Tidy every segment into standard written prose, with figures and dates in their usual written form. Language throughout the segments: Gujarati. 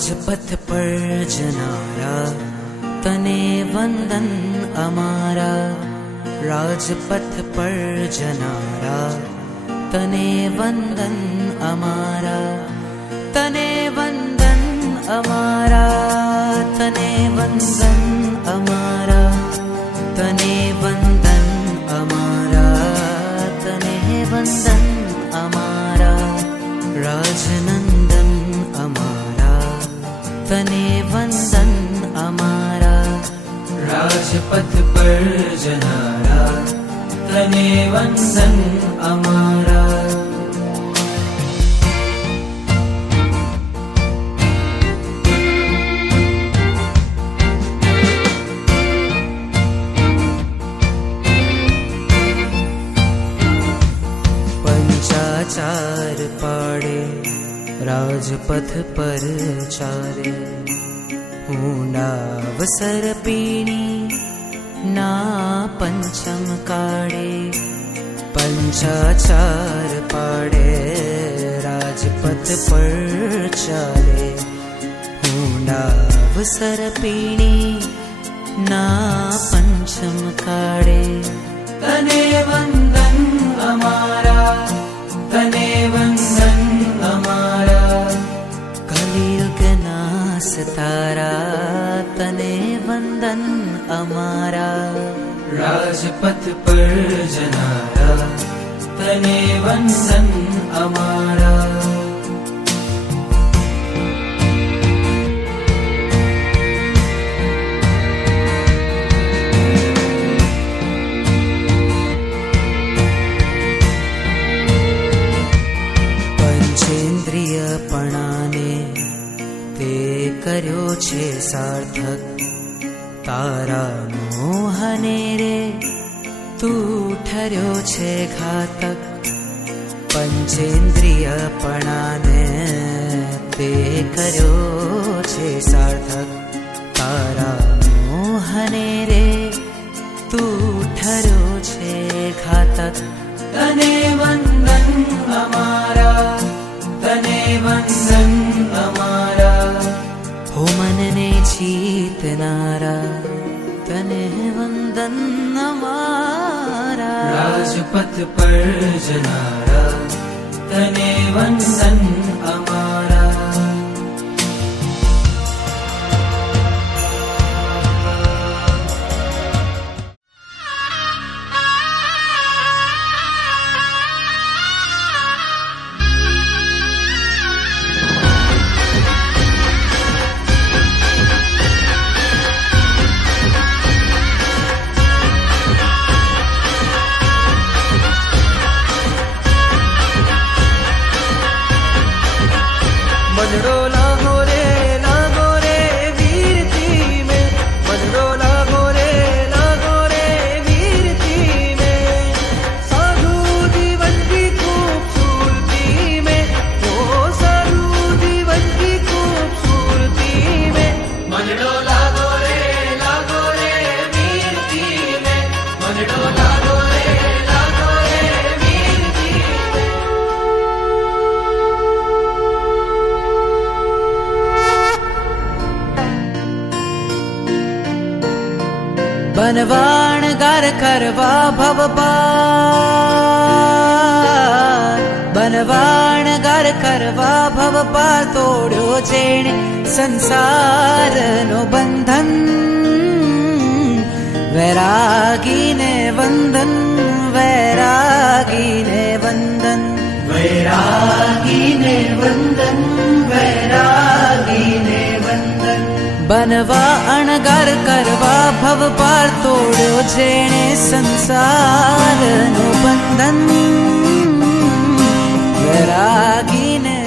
राजपथ पर जनारा तने वंदन अमारा। राजपथ पर जनारा तने वंदन अमारा। तने वंदन अमारा, तने वंदन अमारा, तने वंदन अमारा, तने वंदन अमारा। राजनंदन अमारा तने वंदन अमारा। राजपथ पर जनारा तने वंदन अमारा। पंचाचार पाड़े राजपथ पर चारे। ऊंडावसर पीणी ना पंचम काड़े। पंचाचार पाड़े राजपथ पर चाले। ऊंडावसर पीणी ना पंचम काड़े। तने वंदन अमारा, तने वंदन अमारा। कलियुग नास तारा तने वंदन अमारा। राजपथ पर जनारा तने वंदन अमारा। पंचेन्द्रियपणाने ते कर्यो छे सार्थक। तारा मोहने रे तू ठर्यो छे घातक। पंचेन्द्रियपणाने ते कर्यो छे सार्थक। तारा मोहने रे तू ठर्यो छे घातक। तने वंदन अमारा, तने वंदन अमारा। हो मनने जीतनारा तने वंदन अमारा। राजपथ पर जनारा तने वंदन अमारा। मनड़ो लागो रे वीरती में। मनड़ो लागो रे वीरती में। साधु जीवन की खूबसूरती में। ओ साधु जीवन की खूबसूरती में। मनड़ो लागो रे वीरती में। मनड़ो लागो रे वीरती में। बनवाण गार करवा भव पार। बनवाण गार करवा भव पार। तोड़ो जेणे संसार नो बंधन। वैरागी ने वंदन, वैरागी ने वंदन। वैरागी ने वंदन, वैरागी ने वंदन। बनवा अणगार करवा भव पार। तोड़ो जेणे संसार नो बंधन। वैरागी ने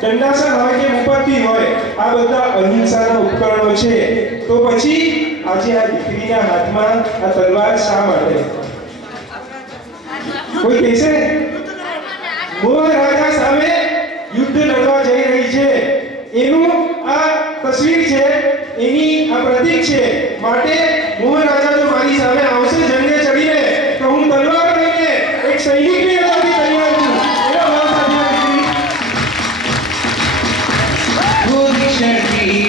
દંડાસન હોય કે મુપત્તિ હોય, આ બધા અહિંસાના ઉપકરણો છે. તો પછી આજે આ દીકરીના હાથમાં આ તલવાર શા માટે? કોઈ કહેશે? મોહન રાજા સામે યુદ્ધ લડવા જઈ રહી છે, એનું આ તસવીર છે, એની આ પ્રતીક છે. માટે મોહન રાજા જો મારી સામે આવશે જંગે ચડીને, તો હું તલવાર લઈને એક સૈનિકની આઝાદી તૈયાર છું. એનો ભાવ સાથે આ દીકરી ભૂરી શરતી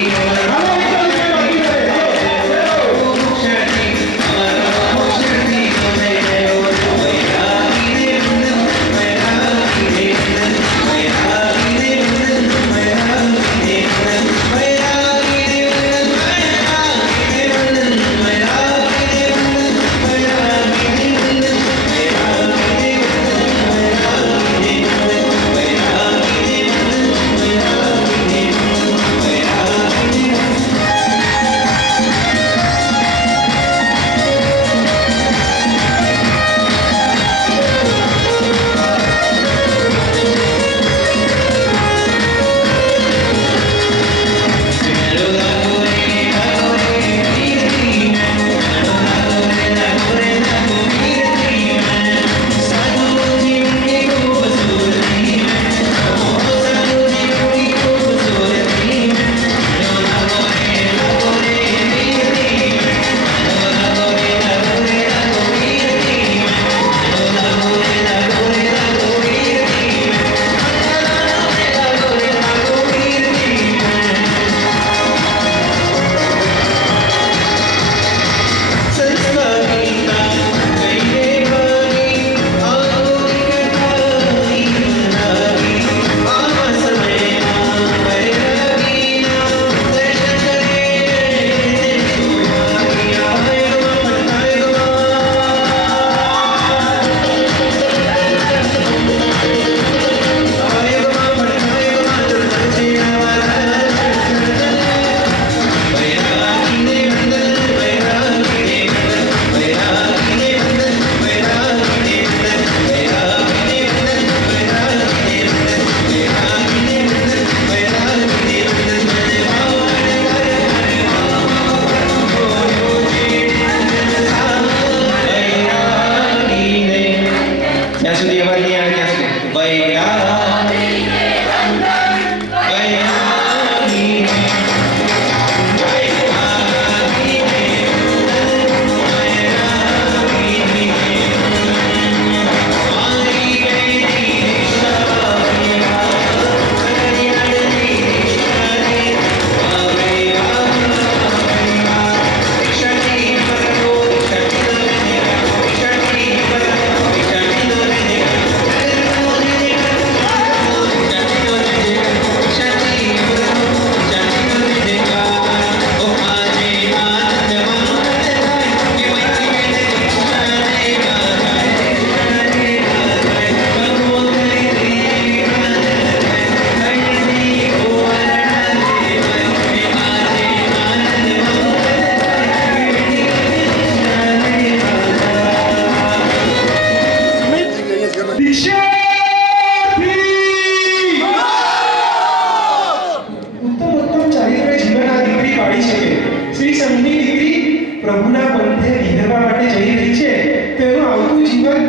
પ્રભુના પંથે વિહરવા માટે જઈ રહી છે, તો એનું આવતું જીવન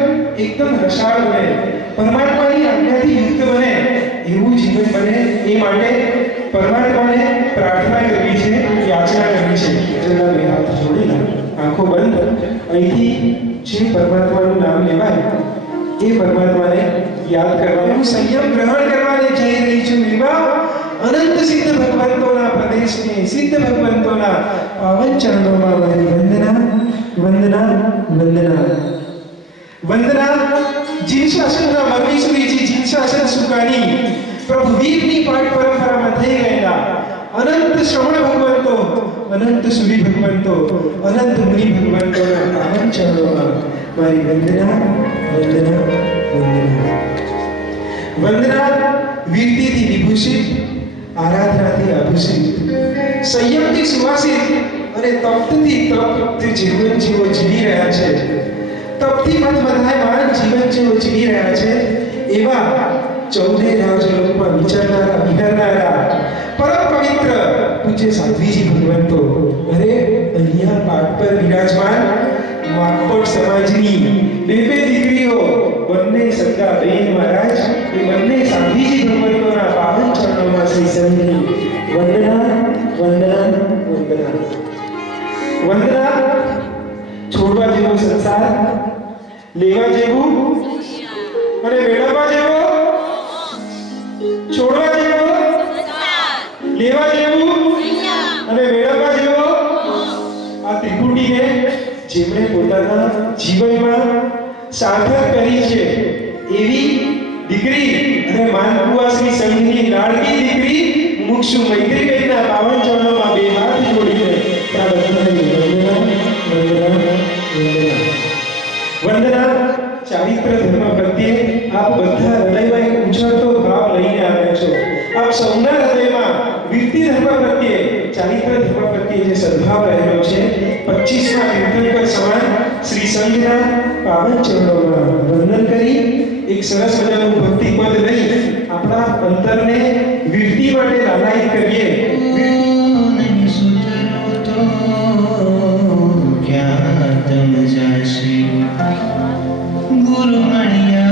એકદમ રસાળ બને, પરમાત્માની આજ્ઞાથી યુક્ત બને એવું જીવન બને. એ માટે પરમાત્માને પ્રાર્થના કરવી છે, યાચના કરવી છે. જરા બે હાથ જોડીને આંખો બંધ, અહીંથી જે પરમાત્માનું નામ લેવાય એ પરમાત્માને યાદ કરવાનું, સંયમ ગ્રહણ કરવાને જઈ રહી છું. એવા અનંત સિદ્ધ ભગવંતોના પ્રદેશને, સિદ્ધ ભગવંતોના પાવન ચરણોમાં મારી વંદના વંદના વંદના વંદના. જીન શાસનના મરવીસુરીજી જીન શાસન સુકાની પ્રભુ વીરની પાઠ પરંપરામાં થઈ ગયેલા અનંત શ્રવણ ભગવંતો, અનંત સુરી ભગવંતો, અનંત મુનિ ભગવંતોના પાવન ચરણોમાં મારી વંદના વંદના વંદના વંદના. વીરતીથી વિભૂષિત, આરાધનાથી અભૂષિત, સંયમથી સુવાસિત અને તપ્તથી તપ્ત જીવન જેવો જીવી રહ્યા છે, તપથી મધમધાયમાન જીવન જેવો જીવી રહ્યા છે એવા ચૌદે રાજલોકમાં વિચરનારા વિહરનારા પરમ પવિત્ર પૂજ્ય સાધ્વીજી ભગવંતો અરે અહીંયા પાટ પર વિરાજમાન માકપટ સમાજની બે દીકરીઓ બંને સગા બેન મહારાજ એ બંને સાધ્વીજી ભગવંતોના પાવન ચરણોમાં શ્રી સંતની વંદના વંદના વંદના વંદના છોડવા જેવો સંસાર લેવા જેવું અને મેળવવા જેવો છોડવા જેવો લેવા જેવું અને મેળવવા જેવો આ ત્રિપુટીને જેમણે પોતાના જીવનમાં સાર્થક કરી છે એવી દીકરી અને માનકુવા શ્રી સંઘની લાડકી દીકરી મુક્ષુ મૈત્રીબેનના પાવન ચરણોમાં બે હાથ જોડીને પ્રાર્થનાની વંદના વંદના વંદના વંદના ચારિત્ર ધર્મ પ્રત્યે આપ બધા હૃદયમાં એક ઉછળતો ભાવ લઈને આવ્યા છો આપ સૌના હૃદયમાં વ્યક્તિ ધર્મ પ્રત્યે ચારિત્ર ધર્મ પ્રત્યે જે સદભાવ રહેલો છે 25મા તીર્થંકર સમાન શ્રી સંઘના પાવન ચરણોમાં વંદન કરી એક સરસ મજાનું ભક્તિ પદ લઈ આપણા અંતરને વ્યક્તિ માટે લાલાયિત કરીએ गुरु मणिया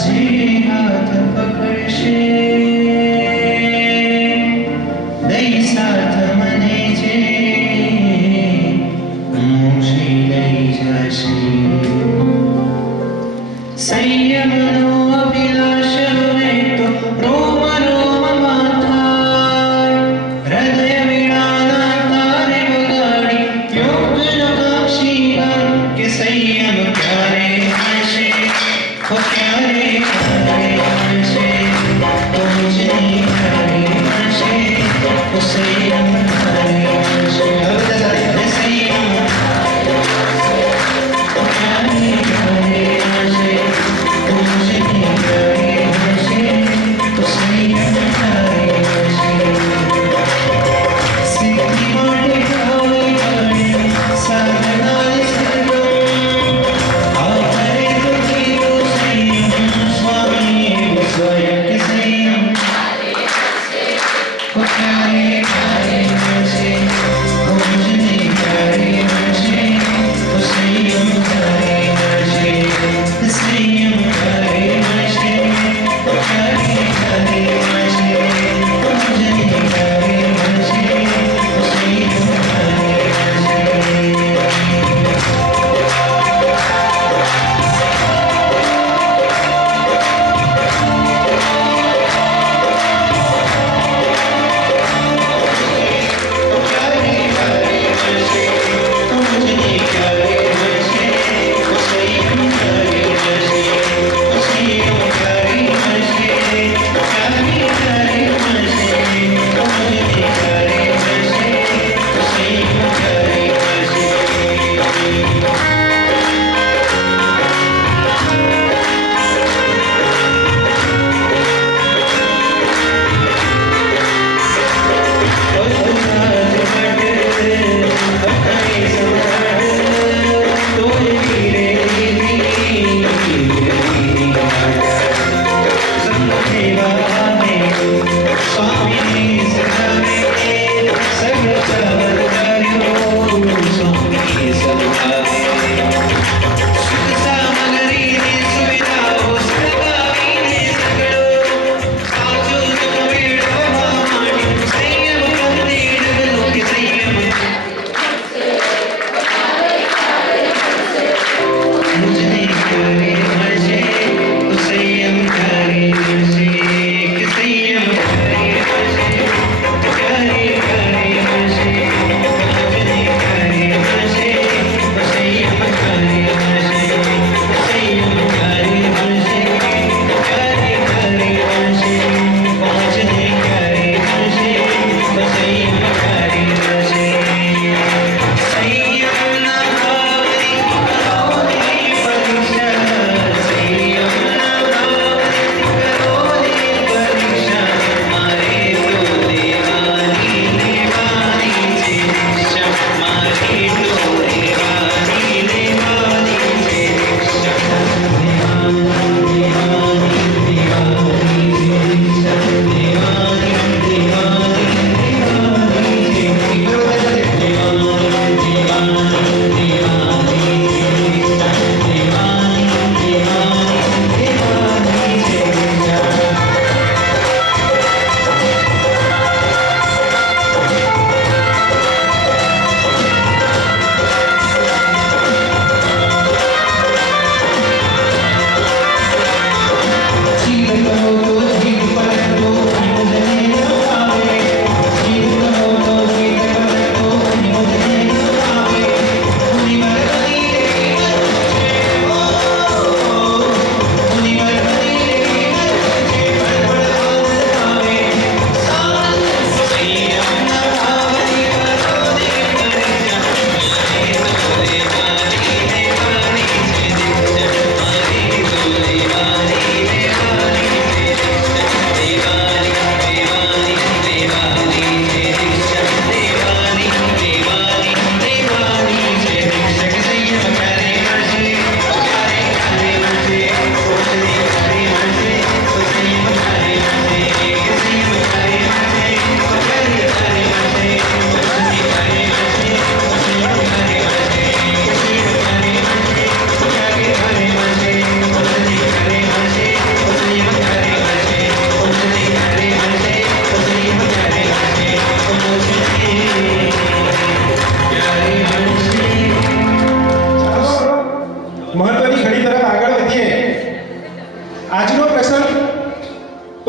जे हाथ पकड़शे दई साथ मने जे मोक्षे लई जाशे संयमनो अभिलाष वे तो रोम रोम माथा हृदय वीणाना तारे वगाड़ी योग लगाक्षी के संयम प्यारे आशे हो प्यारे प्यारे आशे तो मुझे प्यारे आशे हो संयम प्यारे आशे संयम हो प्यारे प्यारे आशे तो मुझे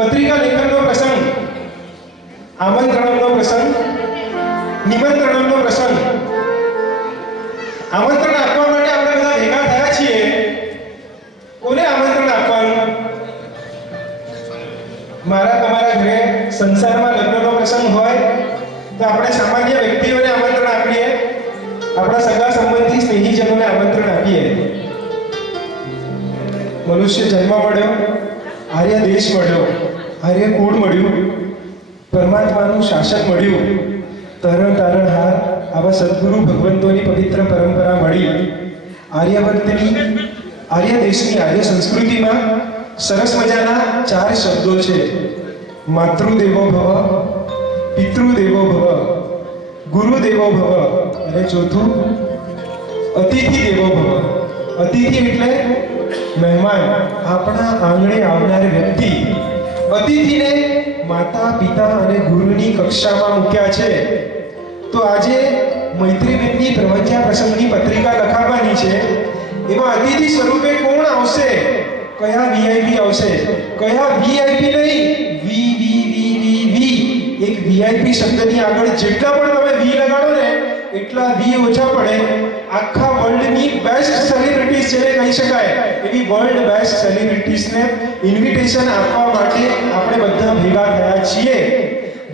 પત્રિકા લેખનનો પ્રસંગ, આમંત્રણનો પ્રસંગ, નિમંત્રણનો પ્રસંગ. આમંત્રણ આપવા માટે આપણે બધા ભેગા થયા છીએ. કોને આમંત્રણ આપવાનું? મારા તમારા ઘરે સંસારમાં લગ્નનો પ્રસંગ હોય તો આપણે સામાન્ય વ્યક્તિઓને આમંત્રણ આપીએ, આપણા સગા સંબંધી સ્નેહીજનોને આમંત્રણ આપીએ. મનુષ્ય જન્મ મળ્યો, આર્ય દેશ મળ્યો, આર્ય કુળ મળ્યું, પરમાત્માનું શાસન મળ્યું, તરણ તારણહાર આવા સદગુરુ ભગવંતોની પવિત્ર પરંપરા મળી. આર્યવર્તની, આર્ય દેશની, આર્ય સંસ્કૃતિમાં સરસ મજાના 4 શબ્દો છે: માતૃદેવો ભવ, પિતૃદેવો ભવ, ગુરુદેવો ભવ અને ચોથું અતિથિ દેવો ભવ. અતિથિ એટલે મહેમાન, આપણા આંગણે આવનાર વ્યક્તિ. અતિથિને માતા પિતા અને ગુરુની કક્ષામાં મૂક્યા છે. તો આજે મૈત્રીબેનની પ્રવચના પ્રસંગની પત્રિકા લખાવવાની છે. એમાં અતિથિ સ્વરૂપે કોણ આવશે? કયા વીઆઈપી આવશે? કયા વીઆઈપી નહીં, વી. એક વીઆઈપી શબ્દની આગળ જેટલા પણ તમે વી લગાડો ને એટલા વી ઓછા પડે. આખા વર્લ્ડની બેસ્ટ સેલિબ્રિટીઝ જેને કહી શકાય એવી વર્લ્ડ બેસ્ટ સેલિબ્રિટીઝને ઇન્વિટેશન આપવા માટે આપણે બધા ભેગા થયા છીએ.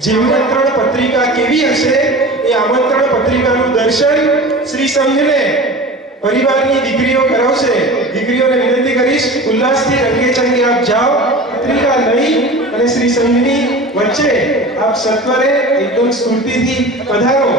જે આમંત્રણ પત્રિકા કેવી હશે એ આમંત્રણ પત્રિકાનું દર્શન શ્રી સંઘને પરિવારની દીકરીઓ કરાવશે. દીકરીઓને વિનંતી કરીશ, ઉલ્લાસથી રંગેચંગે આપ જાઓ, પત્રિકા લઈ અને શ્રી સંઘની વચ્ચે આપ સત્વરે એકદમ સ્ફૂર્તિથી પધારો.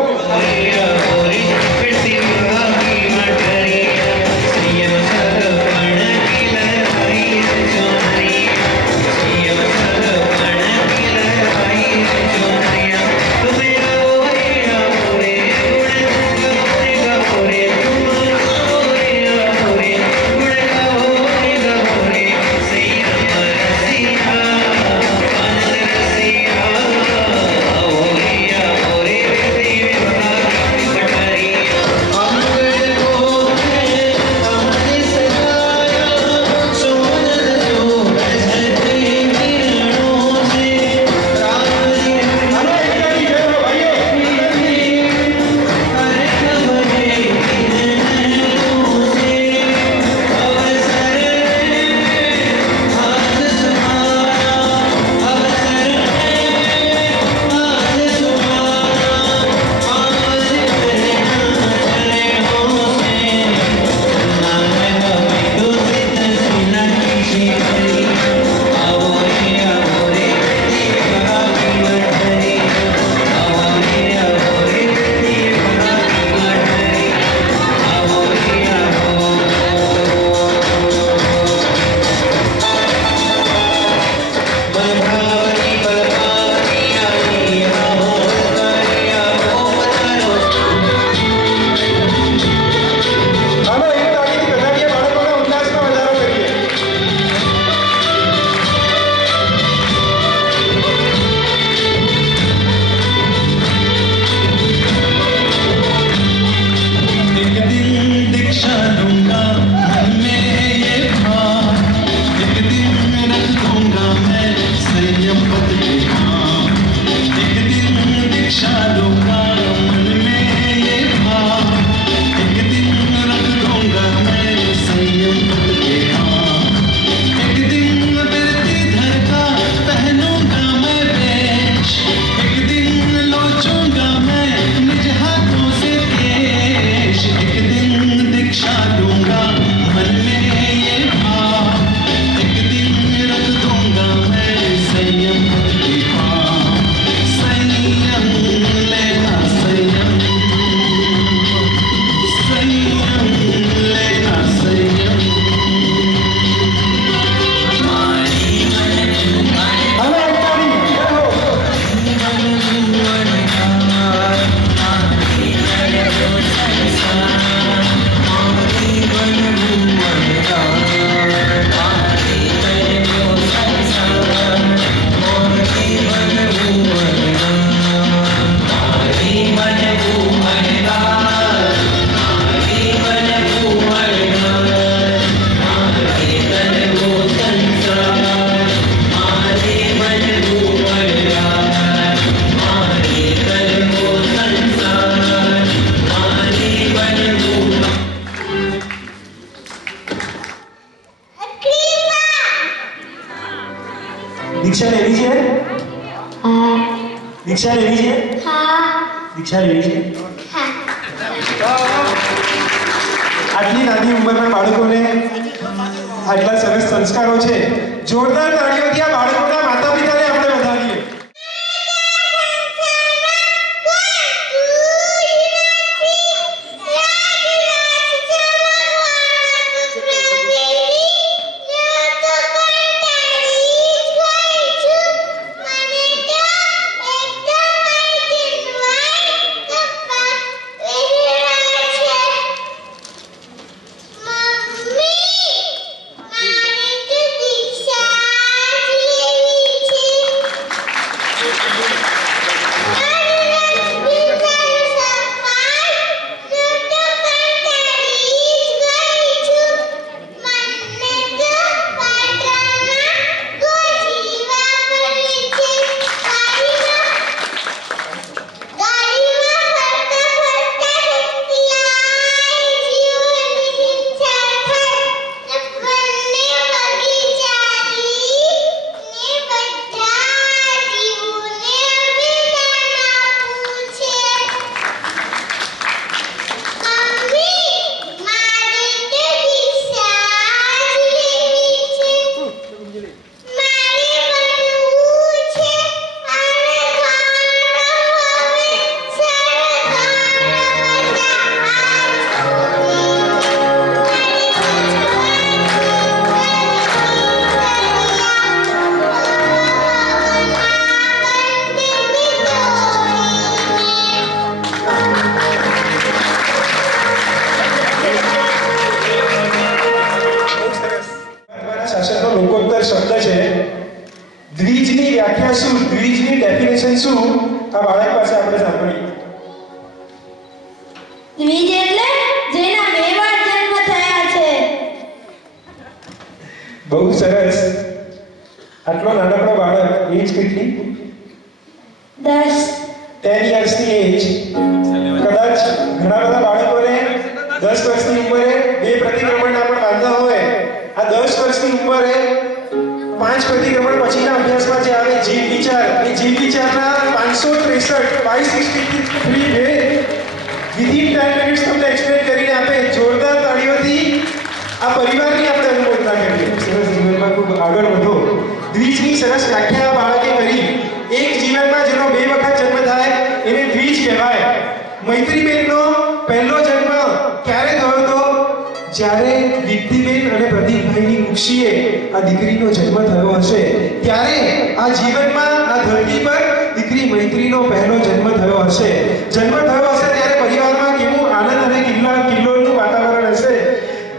દીક્ષા લેવી છે? દીક્ષા લેવી છે? દીક્ષા લેવી છે? આટલી નાની ઉંમરના બાળકોને આટલા સરસ સંસ્કારો છે. જોરદાર તાળીઓથી આ બાળકોના માતા પિતાને આપણે વધાવીએ. શાસનનો લોકોત્તર શબ્દ છે. દ્વિજની વ્યાખ્યા શું, દ્વિજની ડેફિનેશન શું, આ બાળક પાસે આપણે સાંભળીએ. દ્વિજ એટલે જેના બે વાર જન્મ થયા છે. બહુ સરસ. આટલો નાનકડો બાળક, એજ કેટલી? 10 yearsની એજ. કદાચ ઘણા બધા બાળકોને 10 વર્ષની ઉંમરે બે પ્રતિક્રમણના પણ વાંધા હોય. આ 10 વર્ષની ઉંમરે 5 પ્રતિક્રમણ પછીના અભ્યાસમાં જે આવે જીવ વિચાર, એ જીવ વિચારના 563 ડે વિધિન 10 મિનિટ્સ તમને એક્સપ્લેન કરીને આપે. જોરદાર તાળીઓથી આ પરિવારની આપણે અનુમોદના કરીએ. સરસ, જીવનમાં ખૂબ આગળ વધો. દ્વિજની સરસ વ્યાખ્યા બાળકે કરી. એક જીવનમાં જેનો 2 વખત જન્મ થાય એને દ્વિજ કહેવાય. મૈત્રીબેનનો પહેલો જન્મ ક્યારે થયો હતો? જ્યારે દીપ્તિબેન અને પ્રદીપભાઈની ખુશીએ આ દીકરીનો જન્મ થયો હશે, ત્યારે આ જીવનમાં આ ધરતી પર દીકરી મૈત્રીનો પહેલો જન્મ થયો હશે. જન્મ થયો હશે ત્યારે પરિવારમાં કેવું આનંદ અને કિલ્લોલનું વાતાવરણ હશે.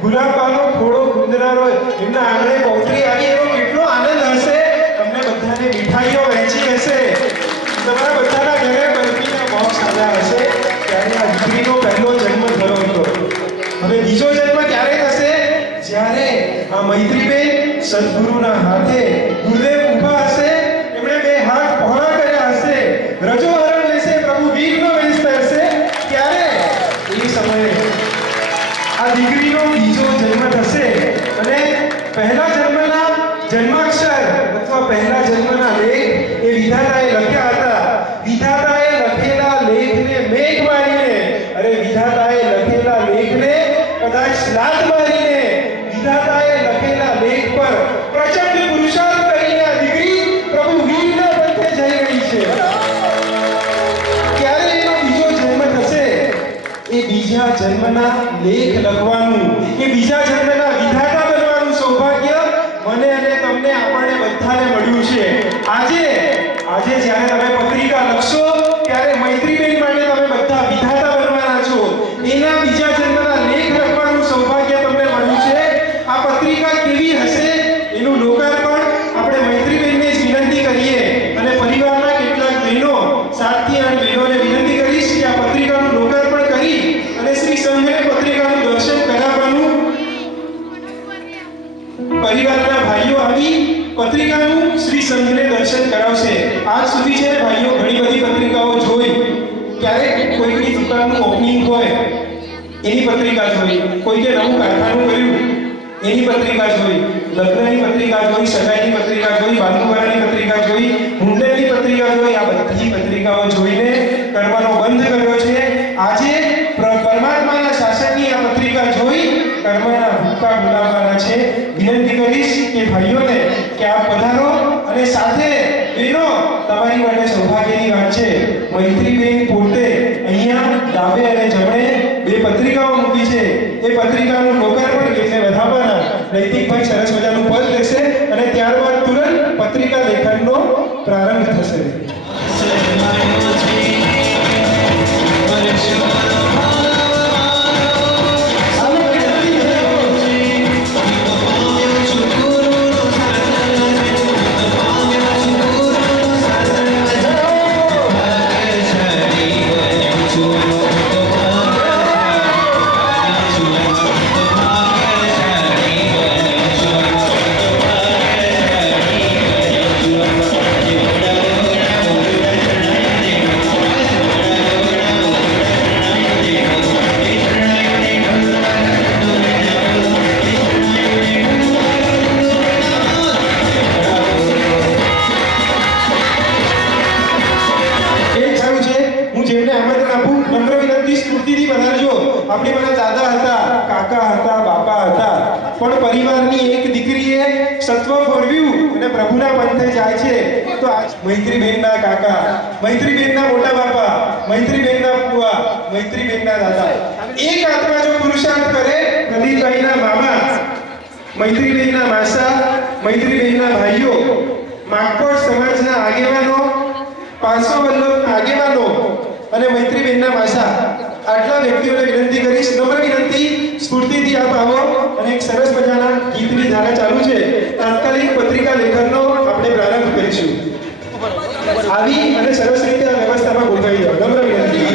ગુલાબબાનો થોડો ગુંદરારો એમના આંગણે પૌત્રી આવી એનો કેટલો આનંદ હશે. તમને બધાને મીઠાઈઓ વહેંચી હશે. તમારા બધાના ઘરે બરફીના બોક્સ આવ્યા હશે. ત્યારે આ દીકરીનો પહેલો જન્મ થયો હતો. હવે બીજો જન્મ ક્યારે થશે? જ્યારે આ મૈત્રીબેન સદગુરુના હાથે ગુરુદેવ ઊભા હશે, એમણે 2 હાથ પહોળા કર્યા હશે, રજો હરણ લેશે, પ્રભુ વીરનો વેશ થશે. ત્યારે એ સમયે આ દીકરીનો બીજો જન્મ થશે. અને પહેલા જન્મના જન્માક્ષર અથવા પહેલા જન્મના લેખ એ વિધાતાએ લખ્યા હતા. વિધાતાએ લખેલા લેખને મેઘ મારીને, અરે વિધાતાએ લખેલા લેખને કદાચ લાત મારીને, વિધાતાએ લખેલા લેખ પર પ્રચંડ પુરુષાર્થ કરીને આ દીકરી પ્રભુ વીરના પંથે જઈ રહી છે. ક્યારે એનો બીજો જન્મ થશે? એ બીજા જન્મના લેખ લખવાનું, એ બીજા જન્મના વિધાતા બનવાનું સૌભાગ્ય મને અને તમને આપણને બધાને મળ્યું છે. આજે જ્યારે તમે પત્રિકા લખશો ત્યારે મૈત્રીબેન માટે તમે બધા વિધાતા બનવાના છો. એના બીજા જન્મના લેખ લખવાનું સૌભાગ્ય તમને મળ્યું છે. આ પત્રિકા કેવી હશે એનું લોકાર્પણ આપણે મૈત્રીબેનને જ વિનંતી કરીએ. અને પરિવારના કેટલાક બહેનો, 7 થી 8 બહેનોને વિનંતી કરીશ કે આ પત્રિકાનું લોકાર્પણ કરી અને શ્રી સંઘને પત્રિકાનું દર્શન કરાવવાનું. પરિવારના ભાઈઓ આવી પત્રિકાનું શ્રી સંઘને દર્શન કરાવશે. આજ સુધી છે ભાઈઓ ઘણી બધી પત્રિકાઓ જોઈ. ક્યારેક કોઈની દુકાનનું ઓપનિંગ હોય એની પત્રિકા જોઈ, કોઈએ નવું કારખાનું કર્યું એની પત્રિકા જોઈ, લગ્નની પત્રિકા જોઈ, સગાઈની પત્રિકા જોઈ, બાંધુવારાની પત્રિકા જોઈ, મુંડનની પત્રિકા જોઈ. આ બધી પત્રિકાઓ જોઈને કર્મનો બંધ કર્યો છે. આજે પરમાત્માના શાસનની આ પત્રિકા જોઈ કર્મના ભૂકા બોલાવવાના છે. વિનંતી કરીશ કે ભાઈઓને કે આપ પધારો અને સાથે બહેનો તમારી માટે સૌભાગ્યની વાત છે. મૈત્રીબેન પોતે અહીંયા ડાબે અને જમણે બે પત્રિકાઓ મૂકી છે. એ પત્રિકાનું લોકાર્પણ એટલે વધાવવાના નૈતિકભાઈ સરસ મજાનું પદ લેશે અને ત્યારબાદ તુરંત પત્રિકા લેખનનો પ્રારંભ થશે. આપણી બધા દાદા હતા, કાકા હતા, બાપા હતા, પણ પરિવારની એક દીકરીએ સત્વ ફોરવ્યું અને પ્રભુના પંથે જાય છે. તો આજ મૈત્રીબેનના કાકા, મૈત્રીબેનના મોટા બાપા, મૈત્રીબેનના ફુવા, મૈત્રીબેનના દાદા એક આત્મા જો પુરુષાર્થ કરે, પ્રદીપભાઈના મામા, મૈત્રીબેનના માસા, મૈત્રીબેનના ભાઈઓ, માકપોળ સમાજના આગેવાનો, 500 વલ્લભના આગેવાનો અને મૈત્રીબેનના માસા, આટલા વ્યક્તિઓને વિનંતી કરીશ, નમ્ર વિનંતી, સ્ફૂર્તિથી આપ આવો અને એક સરસ મજાના ગીતની ધારા ચાલુ છે. તાત્કાલિક પત્રિકા લેખનનો આપણે પ્રારંભ કરીશું. આવી અને સરસ રીતે આ વ્યવસ્થામાં ગોઠવાઈ જાઓ. નમ્ર વિનંતી.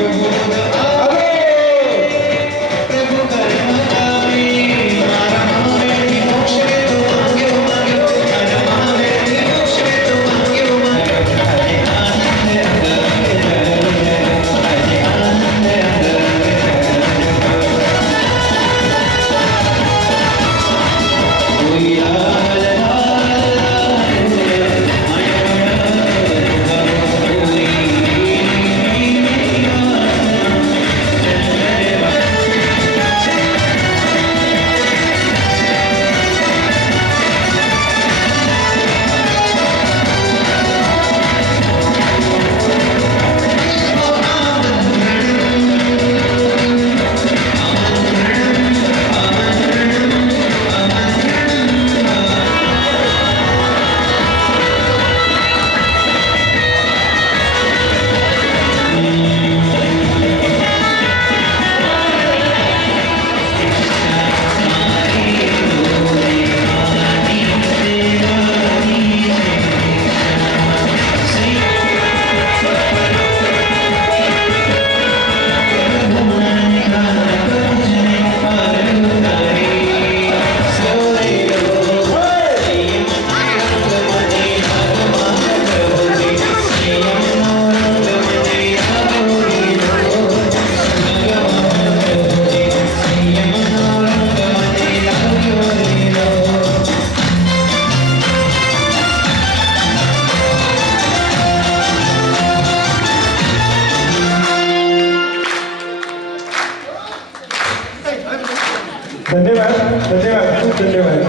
ધન્યવાદ, ધન્યવાદ, ખૂબ ધન્યવાદ.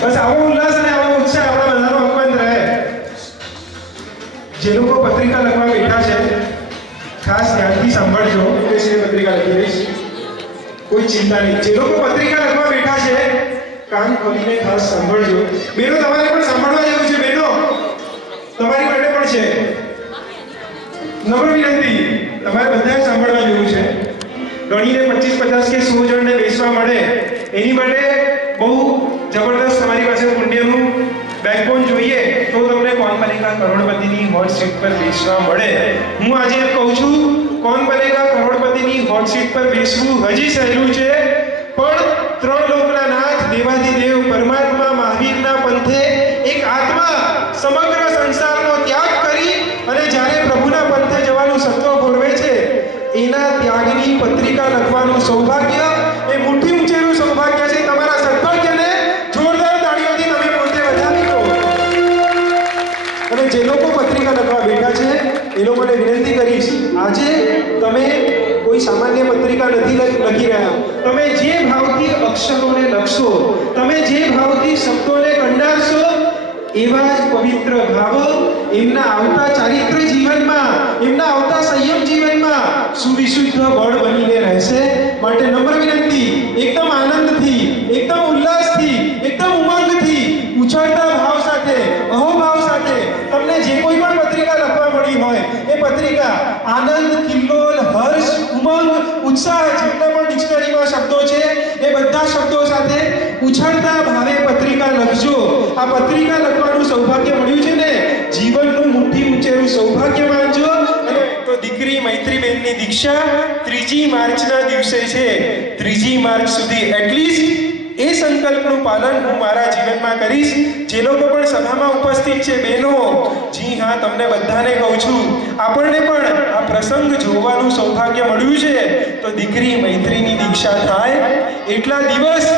બસ આવો ઉલ્લાસ અને આવો ઉત્સાહ આપણા બધાનો અકબંધ રહે. જે લોકો પત્રિકા લખવા બેઠા છે, ખાસ ધ્યાનથી સાંભળજો. પત્રિકા લખી રહીશ, કોઈ ચિંતા નહીં. જે લોકો પત્રિકા લખવા બેઠા છે, કાન ખોલીને ખાસ સાંભળજો. બહેનો, તમારે પણ સાંભળવા જેવું છે. બહેનો, તમારી માટે પણ છે. નમ્ર વિનંતી, તમારે બધાએ સાંભળવા જેવું છે. ગણીને 25-50 કે 100 જણને બેસવા મળે એની માટે બહુ જબરદસ્ત તમારી પાસે પુણ્યનું બેકબોન જોઈએ તો તમને કોણ બનેગા કરોડપતિની હોટ સીટ પર બેસવા મળે. હું આજે એમ કહું છું, કોણ બનેગા કરોડપતિની હોટ સીટ પર બેસવું હજી સહેલું છે, પણ 3 લોકના નાથ દેવાધિદેવ પરમાત્મા મહાવીરના પંથે એક આત્મા સમગ્ર સંસારનો ત્યાગ કરી અને જ્યારે પ્રભુના પંથે જવાનું સત્વ ભોરવે છે, એના ત્યાગની પત્રિકા લખવાનું સૌભાગ્ય એ મુઠ્ઠી ઊંચેનું સૌભાગ્ય છે. તમારા સત્વ એ લોકોને વિનંતી કરીશ, આજે તમે કોઈ સામાન્ય પત્રિકા નથી લખી રહ્યા. તમે જે ભાવથી અક્ષરોને લખશો, તમે જે ભાવથી શબ્દોને કંડારશો, એવા જ પવિત્ર ભાવો એમના આવતા ચારિત્ર જીવનમાં, એમના આવતા સંયમ જીવનમાં સુવિશુદ્ધ બળ બનીને રહેશે. માટે નમ્ર વિનંતી, એકદમ આનંદથી, એકદમ ઉલ્લાસથી, એકદમ ઉમંગથી, ઉછળતા ભાવ સાથે, અહોભાવ સાથે તમને જે કોઈ પણ પત્રિકા લખવા મળી હોય એ પત્રિકા આનંદ, કિલ્લોલ, હર્ષ, ઉમંગ, ઉત્સાહ જેટલા પણ ડિક્શનરીમાં શબ્દો છે એ બધા શબ્દો સાથે ઉછળતા ભાવે પત્રિકા લખજો. આ પત્રિકા લખવાનું સૌભાગ્ય મળ્યું છે ને, જીવનનું મુઠ્ઠી ઊંચેરું સૌભાગ્ય માનજો. અને તો દીકરી મૈત્રીબેનની દીક્ષા 3 માર્ચના દિવસે છે. 3 માર્ચ સુધી એટલીસ્ટ એ સંકલ્પનું પાલન હું મારા જીવનમાં કરીશ. જે લોકો પણ સભામાં ઉપસ્થિત છે બહેનો, જી હા, તમને બધાને કહું છું, આપણને પણ આ પ્રસંગ જોવાનું સૌભાગ્ય મળ્યું છે તો દીકરી મૈત્રીની દીક્ષા થાય એટલા દિવસ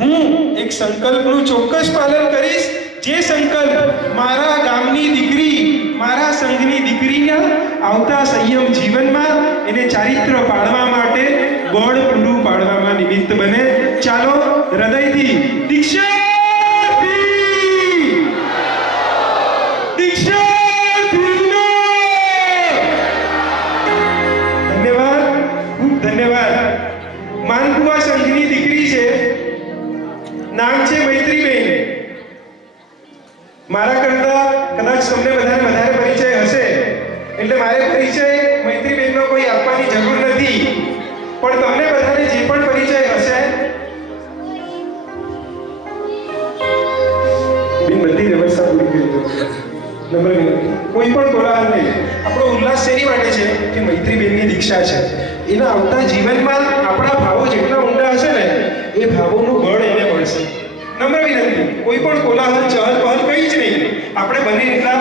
હું એક સંકલ્પનું ચોક્કસ પાલન કરીશ. જે સંકલ્પ મારા ગામની દીકરી, મારા સંઘની દીકરીના આવતા સંયમ જીવનમાં એને ચારિત્ર પાડવા માટે બળ પૂરું પાડવામાં નિમિત્ત બને. ચાલો હૃદયથી દીક્ષા માનકુવા સંઘની દીકરી છે, નામ છે મૈત્રીબેન. મારા કરતા કદાચ તમને બધાને વધારે પરિચય હશે, એટલે મારે પરિચય મૈત્રીબેનનો કોઈ આપવાની જરૂર નથી. પણ તમને બધાને જે પણ પરિચય હશે, બધી વ્યવસ્થા પૂરી કરી દો. નંબર વિનંતી, કોઈ પણ કોલાહલ નહીં. આપણો ઉલ્લાસ શેની માટે છે કે મૈત્રીબેનની દીક્ષા છે. એના આવતા જીવનમાં આપણા ભાવો જેટલા ઊંડા હશે ને, એ ભાવોનું બળ એને મળશે. નમ્ર વિનંતી, કોઈ પણ કોલાહલ, ચહલ પહલ કંઈ જ નહીં. આપણે બને એટલા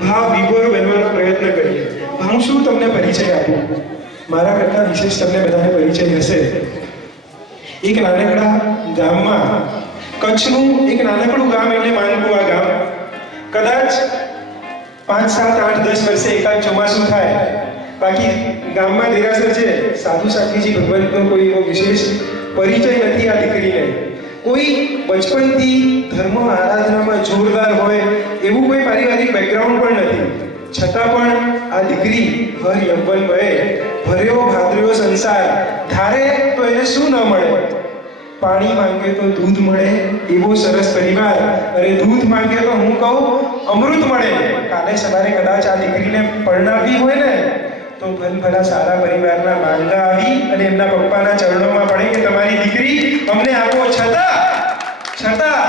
ભાવ વિભોર બનવાનો પ્રયત્ન કરીએ. હું શું તમને પરિચય આપું, મારા કરતા વિશેષ તમને બધાને પરિચય હશે. એક નાનકડા ગામમાં, કચ્છનું એક નાનકડું ગામ એટલે માનકુવા ગામ. કદાચ 5, 7, 8, 10 વર્ષે એકાદ ચોમાસું થાય, બાકી ગામમાં દેરાસર છે, સાધુ સાધ્વીજી ભગવંતનો કોઈ એવો વિશેષ પરિચય નથી આ દીકરીને. કોઈ બચપનથી ધર્મ આરાધનામાં જોરદાર હોય એવું કોઈ પારિવારિક બેકગ્રાઉન્ડ પણ નથી. છતાં પણ આ દીકરી હર યૌવનમયે ભર્યો ભાદર્યો સંસાર ધારે તો એને શું ન મળે? પાણી માંગે તો દૂધ મળે એવો સરસ પરિવાર, અરે દૂધ માંગે તો હું કહું અમૃત મળે. કાલે સવારે કદાચ આ દીકરીને પરણાવી હોય ને તો ભલા સારા પરિવારના માંગા આવી અને એમના પપ્પાના ચરણોમાં પડે કે તમારી દીકરી અમને આપો. છતાં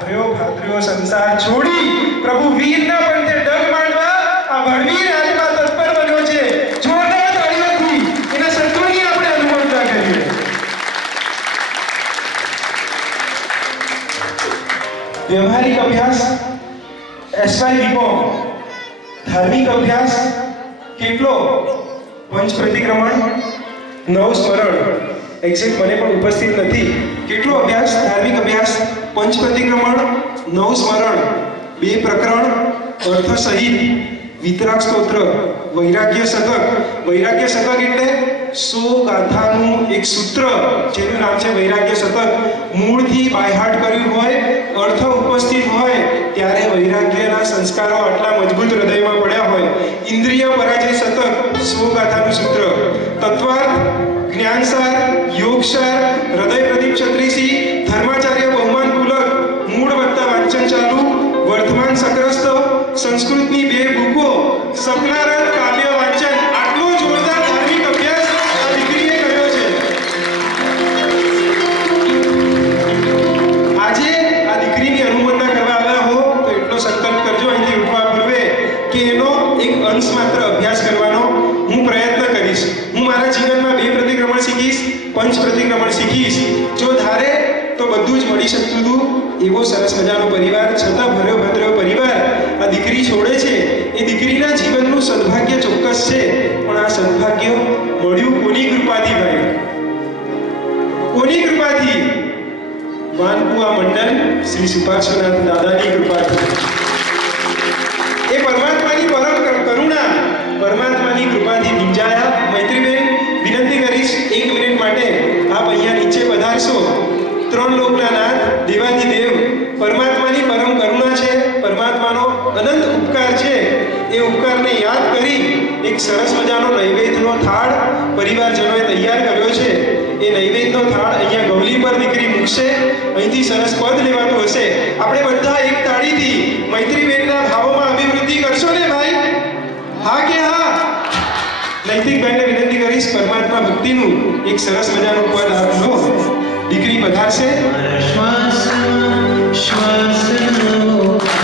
ભર્યો ભાદર્યો સંસાર છોડી પ્રભુ વીરના પંથે ડગ માંડવા આ વળવી રાજમાં તત્પર બન્યો છે. જોરદાર તાળીઓથી એના સંતોની આપણે અનુમોદના કરીએ. વ્યવહારિક અભ્યાસ SY BCom, ધાર્મિક અભ્યાસ કેટલો? પંચ પ્રતિક્રમણ, 9 સ્મરણ, એક્ઝેક્ટ મને પણ ઉપસ્થિત નથી. કેટલો અભ્યાસ? ધાર્મિક અભ્યાસ, પંચ પ્રતિક્રમણ, 9 સ્મરણ, 2 પ્રકરણ, અર્થ સહિત, વિતરાગ સ્તોત્ર, વૈરાગ્ય શતક. વૈરાગ્ય શતક એટલે 100 ગાથાનું એક સૂત્ર જેનું નામ છે વૈરાગ્ય શતક. મૂળથી બાયહાટ કર્યું હોય, અર્થ ઉપસ્થિત હોય ત્યારે વૈરાગ્યના સંસ્કારો આટલા મજબૂત હૃદયમાં પડ્યા હોય. ઇન્દ્રિય પરાજય શતક, 100 ગાથાનું સૂત્ર. તત્વાર્થ, જ્ઞાનસાર, યોગસાર, હૃદય પ્રદીપ ક્ષત્રિસી, ધર્માચાર્ય બહુમાન પુલક, મૂળ વત્તા વાંચન ચાલુ, વર્તમાન સક્રસ્ત, સંસ્કૃતની 2 બુકો, સપનારથ કાવ્ય વાંચન. આટલો જોરદાર ધાર્મિક અભ્યાસ આ દીકરીએ કર્યો છે. આજે આ દીકરીની અનુમોદના કરવા આવ્યા હો તો એટલો સંકલ્પ કરજો અહીંથી ઉઠવા પૂર્વે કે એનો એક અંશ માત્ર અભ્યાસ કરવાનો હું પ્રયત્ન કરીશ. હું મારા જીવનમાં 2 પ્રતિક્રમણ શીખીશ, પંચ પ્રતિક્રમણ શીખીશ. જો ધારે તો બધું જ મળી શકતું હતું એવો સરસ મજાનો પરિવાર, છતાં ભર્યો ભદ્ર્યો પરિવાર આ દીકરી છોડે છે. એ દીકરીના જીવનનું સદભાગ્ય ચોક્કસ છે, પણ આ સદભાગ્ય મળ્યું કોની કૃપાથી ભાઈ? કોની કૃપાથી? માનકુવા મંડળ શ્રી સુપાર્શ્વનાથ દાદાની કૃપાથી. એ પરમાત્માની પરમ કરુણા પરમાત્માની કૃપાથી નિંજાયા. મૈત્રીબેન, વિનંતી કરીશ 1 મિનિટ માટે આપ અહીંયા નીચે પધારશો. 3 લોકના નાથ દેવાધિદેવ પરમાત્માની પરમ કરુણા છે, પરમાત્માનો અનંત ઉપકાર છે. એ ઉપકારને યાદ કરી એક સરસ મજાનો નૈવેદ્યનો થાળ પરિવારજનોએ તૈયાર કર્યો છે. એ નૈવેદ્યનો થાળ અહીંયા ગૌલી પર દીકરી મૂકશે. અહીંથી સરસ પદ લેવાતું હશે. આપણે બધા એક તાળીથી મૈત્રીબેનના ભાવોમાં અભિવૃદ્ધિ કરશો ને ભાઈ? હા કે હા? નૈતિકભાઈને વિનંતી કરીશ પરમાત્મા ભક્તિનું એક સરસ મજાનું પદ આપનો. દીકરી પધારશે. શ્વાસમાં શ્વાસનો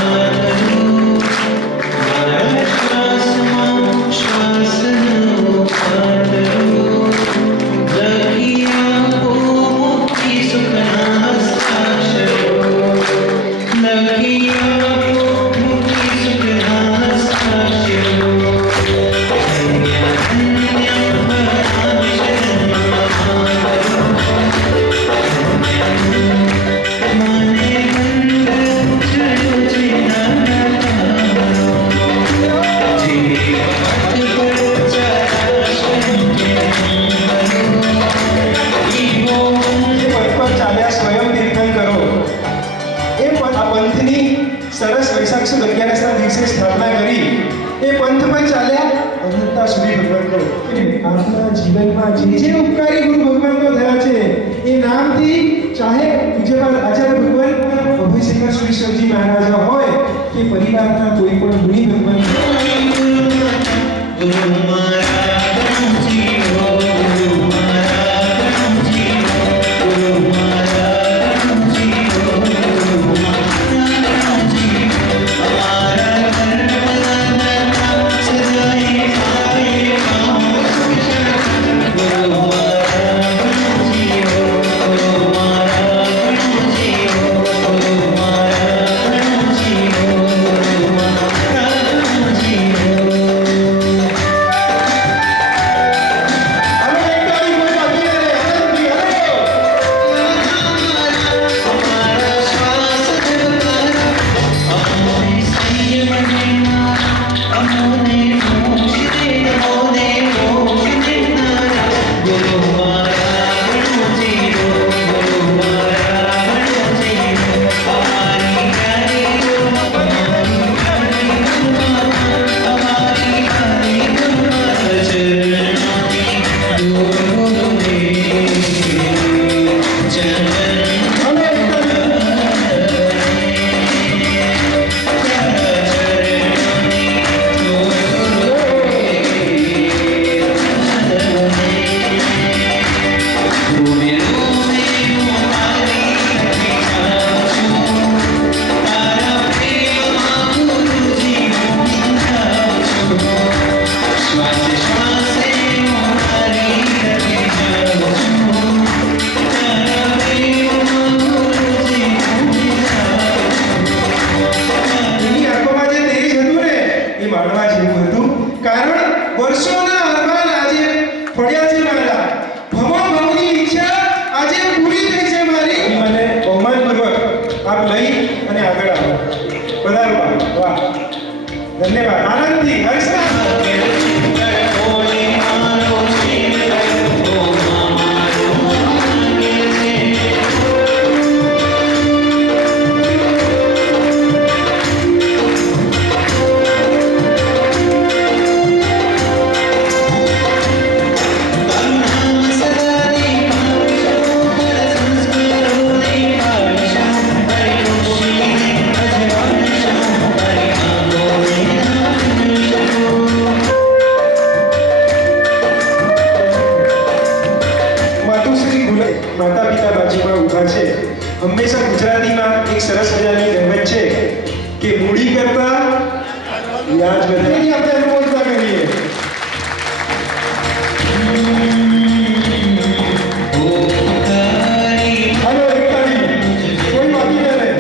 આધરો, મારા શ્વાસમાં શ્વાસનો આધરો, લખી આપો મુક્તિ સુખના હસ્તાક્ષરો, લખી આપો મુક્તિ સુખના હસ્તાક્ષરો. ધન્ય ધન્ય ભરામી શરણમાં આધરો, મને બંધ ચડ્યો છે નાનો, જે વાત પર ચાલશે ઈવો એ પદ પર ચાલ્યા સ્વયં કીર્તન કરો. એ પદ આ પંથની સરસ વૈશાખ સુદ 11ના દિવસે સ્થાપના કરી. એ પંથ પર ચાલ્યા અનંતા સુધી ભગવાનનો. આપના જીવનમાં જે ઉપકારી ગુરુ ભગવાનનો થયા છે એ નામથી ચાહે પૂજ્યપાદ આચાર્ય ભગવાન અભયશંકર સુરેશ્વરજી મહારાજા હોય કે પરિવારના કોઈ પણ મુનિ ભગવાન ગુરુ મારા જીવો, ગુરુ મારા જીવો, ગુરુ મારા જીવો, ગુરુ મારા જીવો, અમારા ધર્મના સદાય થાય કામો સુખશાંતિ. ગુરુ મારા જીવો, ગુરુ મારા જીવો, ગુરુ મારા જીવો, ગુરુ મારા જીવો. હવે એક તાળી કોઈ બાકી રહે. આનંદથી હલો. અમારા શ્વાસ ધરવાના, અમોને સંયમ દેનારા, અમોને મોક્ષ દેનારા. ગુરુ મારા જીવો, ગુરુ મારા જીવો, અમારી ગાડી અમારી ગાડી ચરણોની ગુરુ રે ચરણ હવે એક તાળી. એની આંખોમાં જે તેજ હતું ને એ માણવા જેવું હતું. કારણ વર્ષોના અરમાન આજે ફળ્યા છે મારા. ભમો ભમની ઈચ્છા આજે પૂરી થઈ છે મારી. મને બહુમાનપૂર્વક આપ લઈ અને આગળ આવો. પધારો. વાહ, ધન્યવાદ. આનંદથી હર્ષના માતુશ્રી ભૂલે માતા પિતા બાજુમાં ઊભા છે. હંમેશા ગુજરાતીમાં એક સરસ મજાની કહેવત છે કે મૂડી કરતા વ્યાજ વધારે. એની આપણે અનુમોદના કરીએ. હાલો, એક તાળી. કોઈ બાકી ન રહે.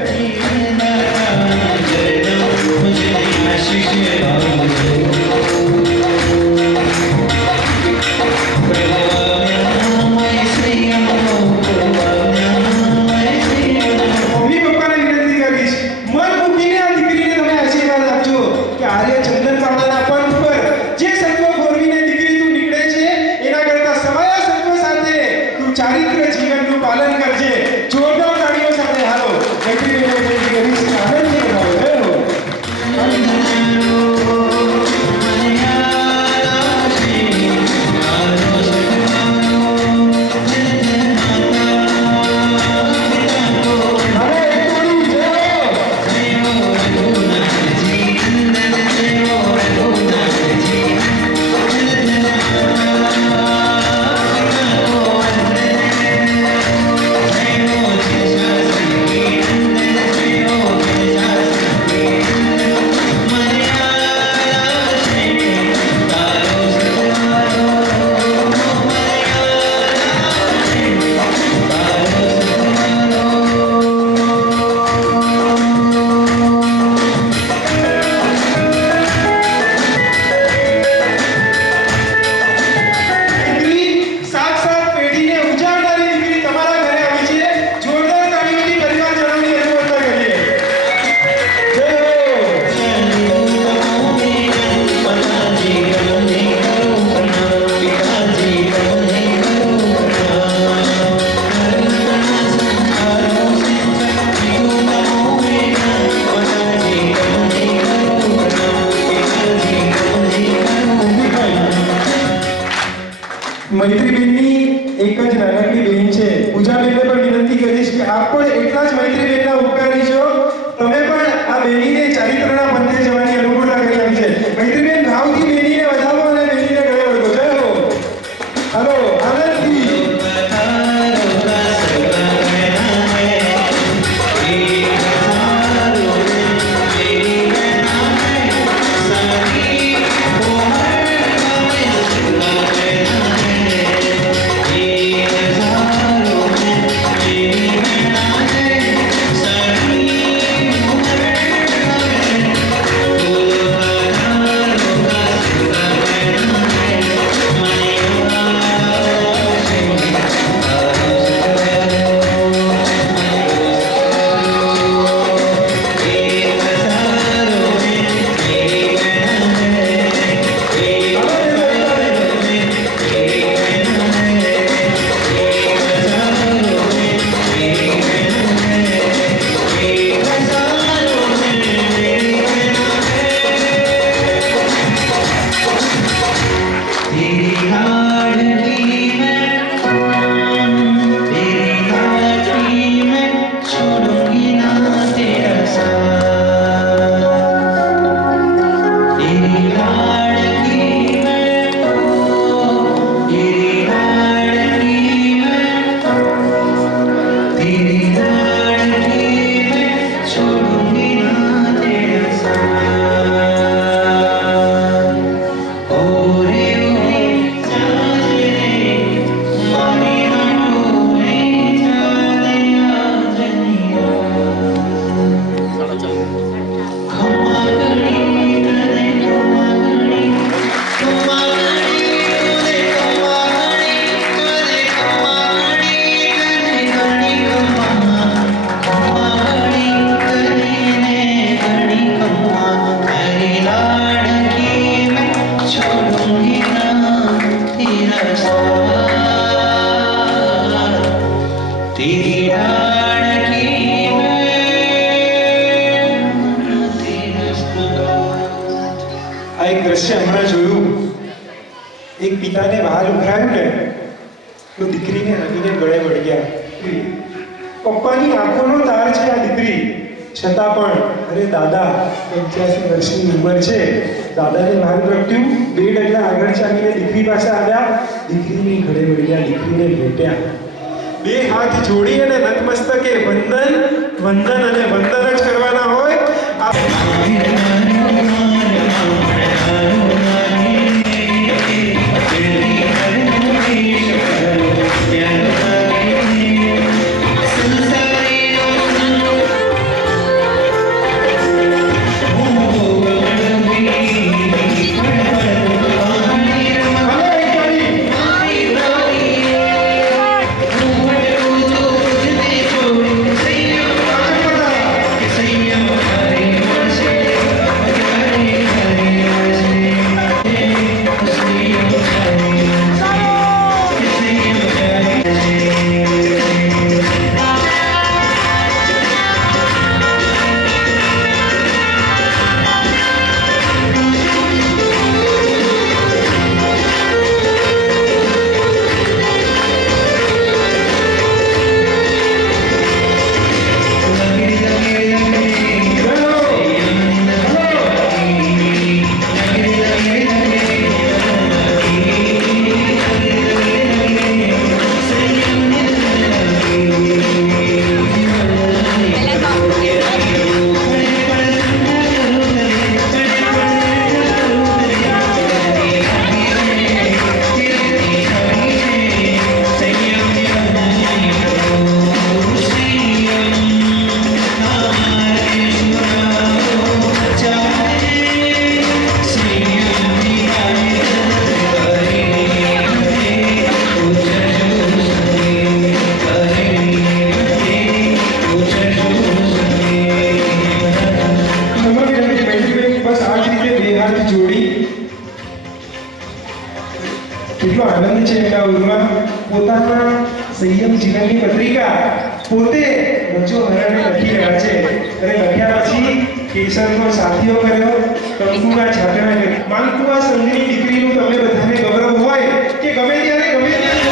મમ્મી પપ્પાને વિનંતી કરીશ, મન મૂકીને આ દીકરીને તમે આશીર્વાદ આપજો કે આર્ય ચંદન પાડાના પંથ પર જે દ્રશ્ય હમણાં જોયું. એક પિતાને બહાર ઉભરાયું ને તો દીકરીને રમીને ગળે વળી ગયા. પપ્પાની આંખોનો તાર છે આ દીકરી, છતાં પણ અરે દાદા 85 વર્ષની ઉંમર છે, દાદાને ભાન પ્રગટ્યું, બે ડગલા આગળ ચાલીને દીકરી પાસે આવ્યા, દીકરીની ગળે વળી ગયા, દીકરીને ભેટ્યા, બે હાથ જોડી અને નતમસ્તકે વંદન વંદન અને વંદન જ કરવાના હોય. કેટલો આનંદ છે એમના ઉરમાં. પોતાના સંયમ જીવનની પત્રિકા પોતે રજો હરણે લખી રહ્યા છે. અને લખ્યા પછી કેસરનો સાથીઓ કર્યો, કંકુના છાંટણા કરી. માનકુવા સંઘની દીકરીનું તમને બધાને ગૌરવ હોય કે ગમે ત્યારે ગમે ત્યારે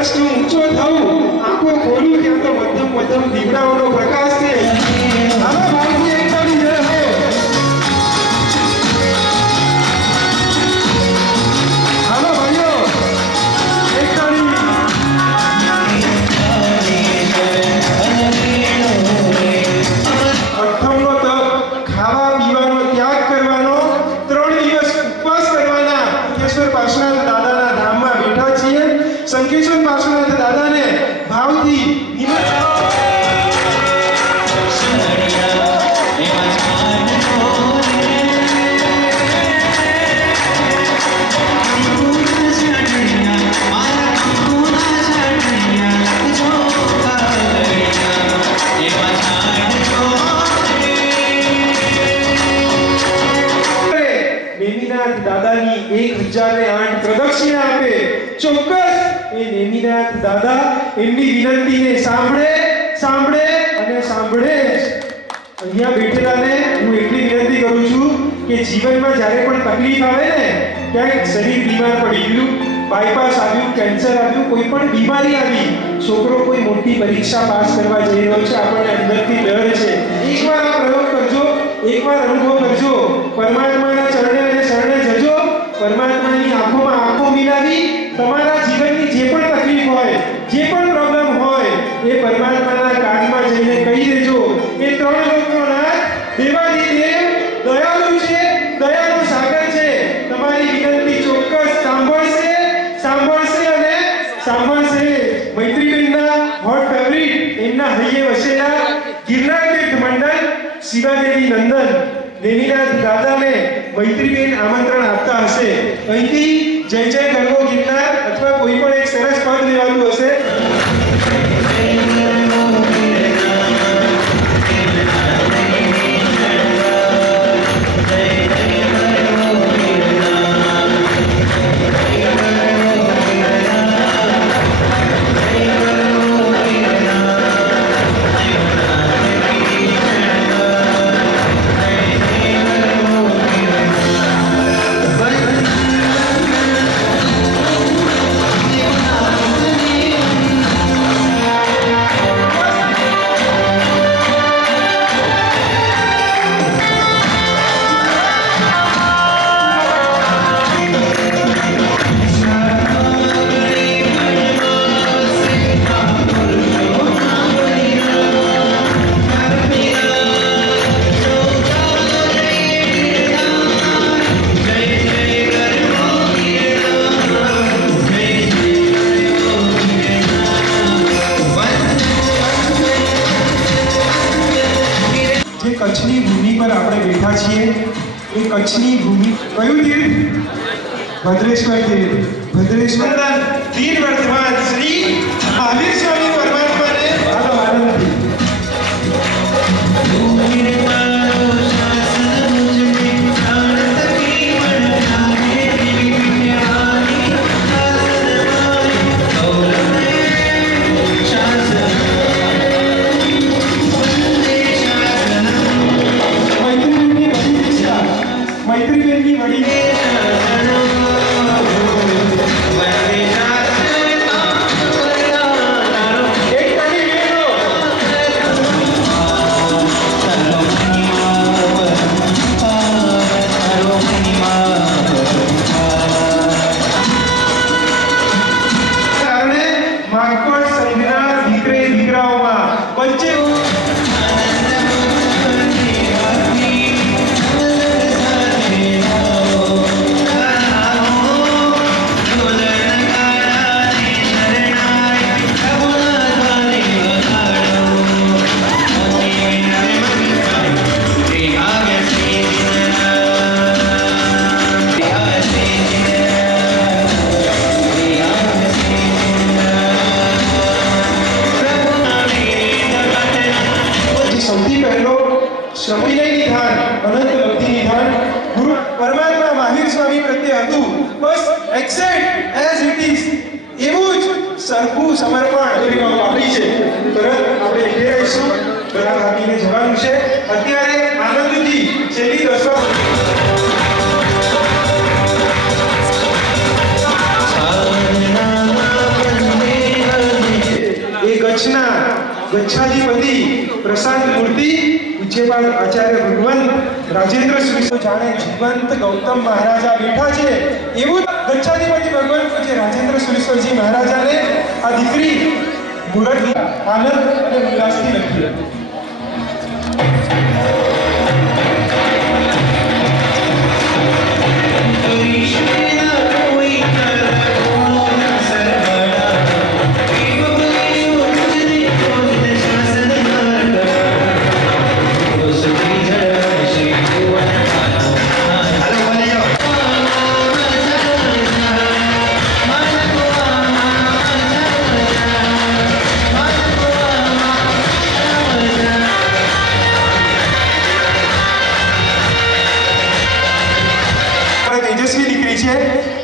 જસ્ટ હું ઊંચો થઉં, આંખો ખોલું ત્યાં તો મધ્યમ મધ્યમ દીવડાઓનો પ્રકાશ છે. હાલો ભાઈજી, એક તાળી જય હો. હાલો ભાઈઓ, એક તાળી. અઠમનો તપ, ખાવા પીવાનો ત્યાગ કરવાનો, 3 દિવસ ઉપવાસ કરવાના. સંકેશ્વર પાર્શ્વનાથ દાદાના ધામમાં બેઠા છીએ. સંકેશ્વર પાર્શ્વનાથ દાદાને ભાવથી નેમિનાથ દાદાની 1008 પ્રદક્ષિણા આપે. ચોક્કસ એ નેમિનાથ દાદા એમની વિનંતીને સાંભળે અને સાંભળે જ. અહીંયા બેઠેલાને હું એટલી વિનંતી કરું છું કે જીવનમાં જ્યારે પણ તકલીફ આવે ને, ક્યાંક શરીર બીમાર પડી ગયું, બાયપાસ આવ્યું, કેન્સર આવ્યું, કોઈ પણ બીમારી આવી, છોકરો કોઈ મોટી પરીક્ષા પાસ કરવા જઈ રહ્યો છે, આપણને અંદરથી ડર છે, એકવાર આ પ્રયોગ કરજો, એકવાર અનુભવ કરજો. પરમાત્માના ચરણે અને શરણે જજો. પરમાત્માની આંખોમાં આંખો મિલાવી તમારા જીવનની જે પણ તકલીફ હોય, જે પણ પ્રોબ્લેમ હોય, એ પરમાત્માના કાનમાં જઈને કહી દેજો. એ 3 લોકનો નાથ દેવાદિદેવ દયાળુ છે, દયાનો સાગર છે. તમારી વિનંતી ચોક્કસ સાંભળશે અને સાંભળશે. મૈત્રીબેનના હોટ ફેવરિટ, એમના હૈયે વસેલા ગિરનાર તીર્થ મંડળ શિવાદેવી નંદન નેમિનાથ દાદાને મૈત્રીબેન આમંત્રણ આપતા હશે. અહીંથી જય જય ગરવો ગિરનાર અથવા કોઈ પણ એક સરસ પદ લેવાનું હશે. કચ્છની ભૂમિ પર આપણે બેઠા છીએ. એ કચ્છની ભૂમિ કયું તીર્થ? ભદ્રેશ્વર તીર્થ. ભદ્રેશ્વરના તીર વર્તમાન શ્રી મહાવીર સ્વામી પરમાત્માને ભાલો આનંદથી મૈત્રીબેનની વડી શ્રમિલય નિધાન, અનંત લબ્ધિ નિધાન ગુરુ પરમાત્મા મહાવીર સ્વામી પ્રત્યે હતું. બસ એક્ઝેક્ટ એઝ ઇટ ઇઝ એવું જ સરખું સમર્પણ આપી છે. તરત આપણે નીકળી રહીશું, બધા ભાગીને જવાનું છે. અત્યારે આનંદથી છેલ્લી 10 મૂર્તિ પૂજ્યપાદ આચાર્ય ભગવાન રાજેન્દ્ર સુરી જાણે જીવંત ગૌતમ મહારાજા બેઠા છે એવું ગચ્છાધિપતિ ભગવાન પૂજ્ય રાજેન્દ્ર સુરેશ્વરજી મહારાજાને આ દીકરી મુરત આનંદ અને ઉલ્લાસથી લખી હતી.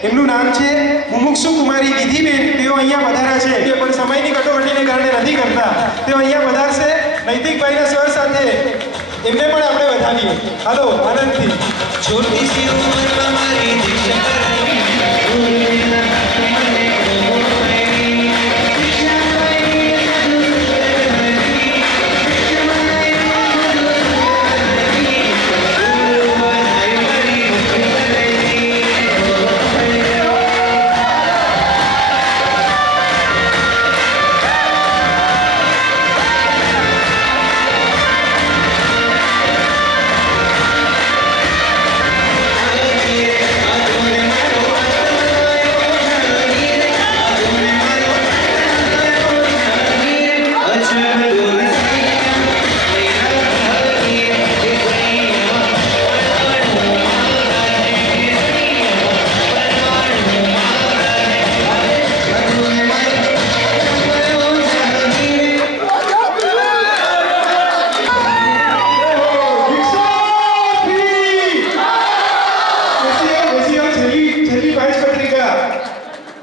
એમનું નામ છે મુમુક્ષુ કુમારી વિધિબેન. તેઓ અહીંયા પધાર્યા છે પણ સમયની કટોકટીને કારણે નથી કરતા. તેઓ અહીંયા પધારશે નૈતિકભાઈના સ્વર સાથે. એમને પણ આપણે વધાવીએ. હાલો આનંદથી. छोटी सी उम्र में हमारी दीक्षा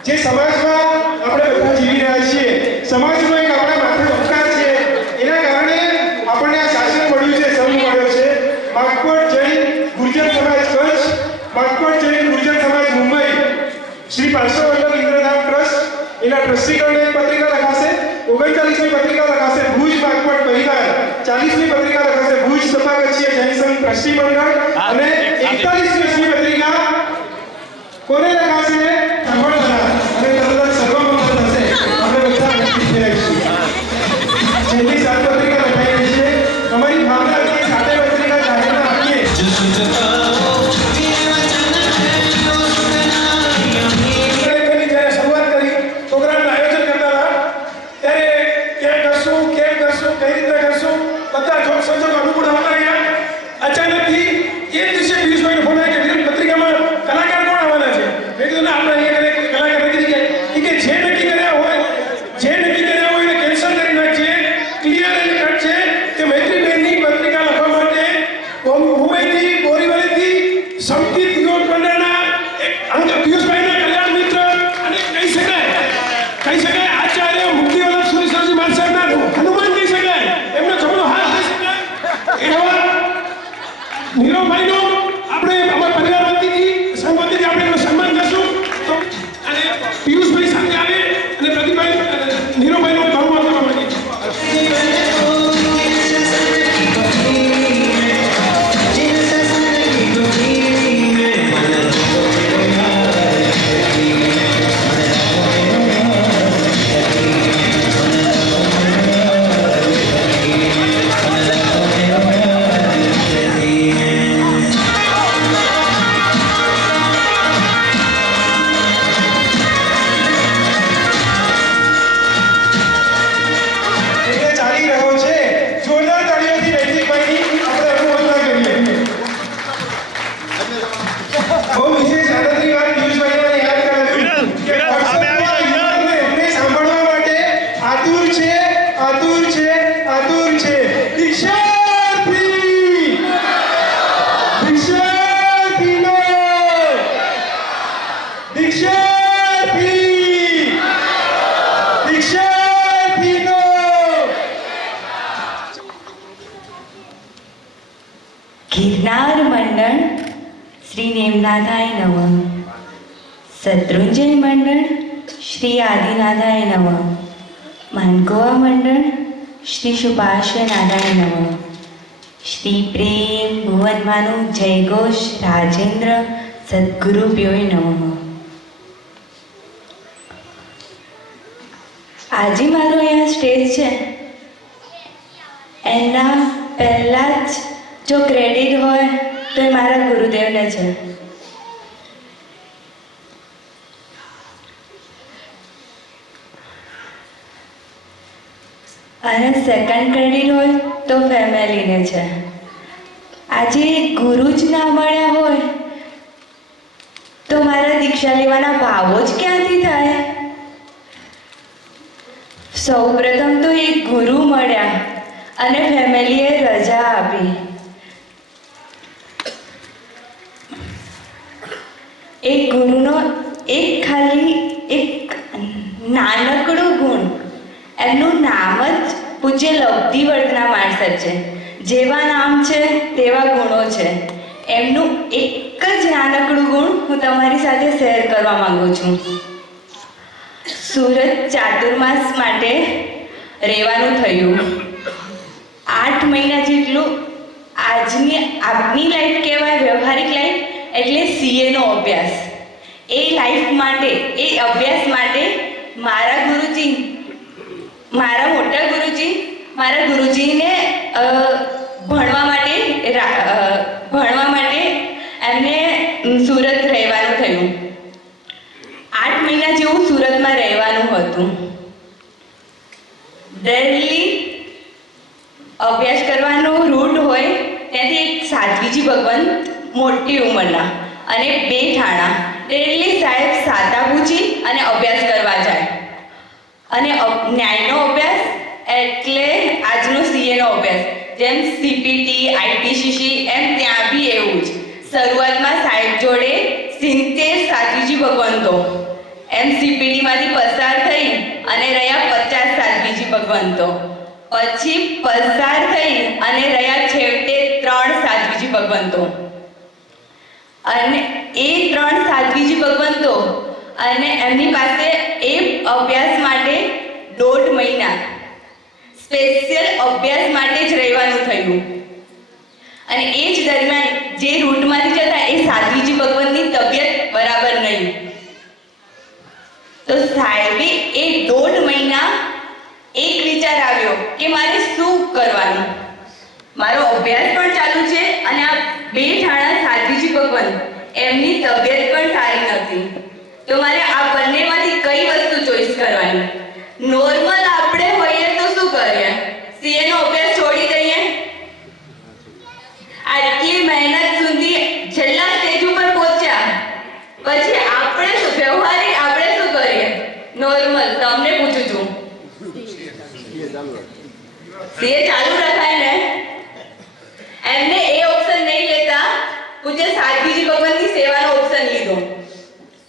જે સમાજમાં આપણે બધા જીવી રહ્યા છીએ, સમાજનો એક આપણા માથે ઉપકાર છે. એના કારણે આપણને આ શાસન મળ્યું છે, સંઘ મળ્યો છે. માગપટ જૈન ગુર્જર સમાજ કચ્છ, માગપટ જૈન ગુર્જર સમાજ મુંબઈ, શ્રી પાર્શ્વવલ્લભ ઇન્દ્રધામ ટ્રસ્ટ, એના ટ્રસ્ટીગણને એક પત્રિકા લખાશે. 39મી પત્રિકા લખાશે ભુજ માગપટ પરિવાર. 40મી પત્રિકા લખાશે ભુજ સભા કચ્છીય જૈન સંઘ ટ્રસ્ટી મંડળ. અને 41મી પત્રિકા કોને લખાશે? ગિરનાર મંડળ શ્રી નેમનાથાય નમઃ. શત્રુંજય મંડળ શ્રી આદિનાથાય નમઃ. માનકોવા મંડળ શ્રી સુભાષ્યનાથાય નમઃ. શ્રી પ્રેમ ભુવનભાનુ જયઘોષ રાજેન્દ્ર સદગુરુભ્યોય નમઃ. આજે મારો અહીંયા સ્ટેજ છે એના પહેલાં જ જો ક્રેડિટ હોય તો એ મારા ગુરુદેવને છે. અને સેકન્ડ ક્રેડિટ હોય તો ફેમિલીને છે. આજે ગુરુ જ ના મળ્યા હોય તો મારા દીક્ષા લેવાના ભાવો જ ક્યાંથી થાય? સૌપ્રથમ તો એક ગુરુ મળ્યા અને ફેમિલીએ રજા આપી. એક ગુરુનો ખાલી એક નાનકડું ગુણ, એમનું નામ જ પૂજ્ય લબ્ધિવર્ધના માણસર છે. જેવા નામ છે તેવા ગુણો છે. એમનું એક જ નાનકડું ગુણ હું તમારી સાથે શેર કરવા માંગુ છું. સુરત ચાતુર્માસ માટે રહેવાનું થયું. 8 મહિના જેટલું આપની લાઈફ કહેવાય, વ્યવહારિક લાઈફ એટલે સીએનો અભ્યાસ. એ લાઈફ માટે, એ અભ્યાસ માટે મારા મોટા ગુરુજીને ભણવા માટે એમને સુરત રહેવાનું થયું. 8 મહિના જેવું સુરતમાં રહેવાનું હતું. દિલ્હી અભ્યાસ કરવાનો રૂટ હોય ત્યાંથી એક સાધ્વીજી ભગવંત મોટી ઉંમરના અને 2 ઠાણા દિલ્હી સાહેબ સાતા પૂછી અને અભ્યાસ કરવા જાય. અને ન્યાયનો અભ્યાસ એટલે આજનો સીએનો અભ્યાસ. જેમ સીપીટી, આઈપીસીસી એમ ત્યાં બી એવું જ. શરૂઆતમાં સાહેબ જોડે 70 સાધ્વીજી ભગવંતો, એમ સીપીટીમાંથી પસાર થઈ અને રહ્યા 50 સાધ્વીજી ભગવંતો. પછી પસાર થઈ અને રહ્યા છેવટે 3 સાધ્વીજી ભગવંતો. અને એ 3 સાધ્વીજી ભગવંતો અને એમની પાસે એ અભ્યાસ માટે 1.5 મહિના સ્પેશિયલ અભ્યાસ માટે જ રહેવાનું થયું. અને એ જ દરમિયાન જે રૂટમાંથી જતા એ સાધ્વીજી ભગવંતની તબિયત બરાબર નહીં. તો સાહેબે એ 1.5 મહિના એક વિચાર આવ્યો કે મારે શું કરવાનું. મારો અભ્યાસ પણ ચાલુ છે અને આ 2 ઠાણા સાધ્વીજી ભગવંત એમની તબિયત પણ સારી નથી. તો મારે આ બંનેમાંથી કઈ વસ્તુ ચોઈસ કરવાની? નોર્મલ આપણે હોઈએ તો શું કરીએ? સીએનો અભ્યાસ છોડી દઈએ. આટલી મહેનત સુધી છેલ્લા સ્ટેજ ઉપર પહોંચ્યા પછી આપણે શું વ્યવહારિક આપણે શું કરીએ? નોર્મલ તમને પૂછું છું, સીએ ચાલુ રખાય ને? એમને એ ઓપ્શન નહીં લેતા પૂજ્ય સાધ્વીજી ભગવંતની સેવાનો ઓપ્શન લીધો.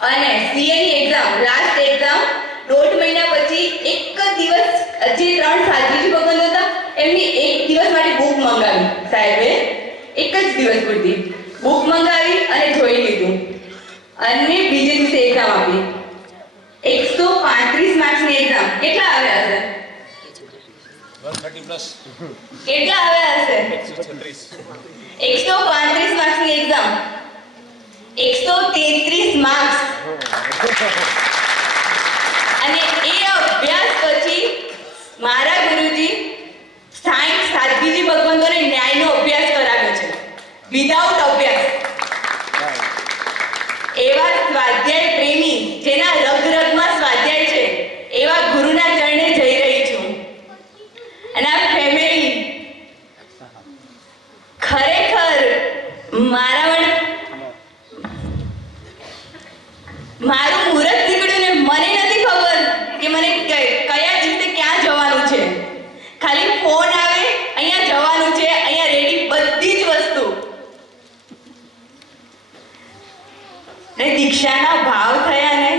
અને સીએની એક્ઝામ, લાસ્ટ એક્ઝામ 1.5 મહિના પછી એક જ દિવસ, જે 3 સાધ્વીજી ભગવંત હતા એમની એક દિવસ માટે બુક મંગાવી. સાહેબે એક જ દિવસ પૂરતી બુક મંગાવી અને જોઈ લીધું અને બીજે દિવસે એક્ઝામ આપી. 135 માર્ક્સની એક્ઝામ. કેટલા આવ્યા હશે? 130 પ્લસ. કેટલા આવ્યા હશે? 135 માર્ક્સની એક્ઝામ, 133 માર્ક્સ. અને એ અભ્યાસ પછી મારા ગુરુજી 60 સાધ્વીજી ભગવંતોને ન્યાયનો અભ્યાસ કરાવ્યો છે વિધાઉટ અભ્યાસ. એવા સ્વાધ્યાય પ્રેમી, જેના રગરગમાં સ્વાધ્યાય છે, એવા ગુરુના ચરણે જઈ રહી છું. અને આ ફેમિલી ખરેખર મારું મુહૂર્ત નીકળ્યું ને મને નથી ખબર કે મને કયા દિવસે ક્યાં જવાનું છે. ખાલી ફોન આવે, અહીંયા જવાનું છે, અહીંયા રેડી બધી જ વસ્તુ. ને દીક્ષાના ભાવ થયા ને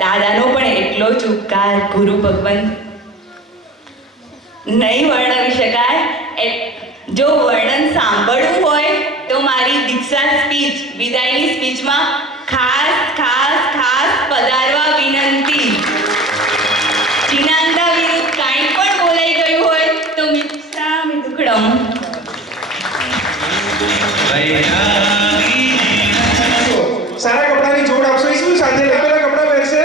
દાદાનો પણ એટલો જ ઉપકાર ગુરુ ભગવંત નહીં વર્ણવી શકાય. જો વર્ણન સાંભળવું હોય તો મારી દીક્ષા સ્પીચ, વિદાયની સ્પીચમાં ખાસ પધારવા વિનંતી. ચિનાંદા વિરુદ્ધ કાંઈ પણ બોલાઈ ગયું હોય તો સારા કપડાની જોડ આપશો એ શું સાથે આપેલા કપડા પહેરશે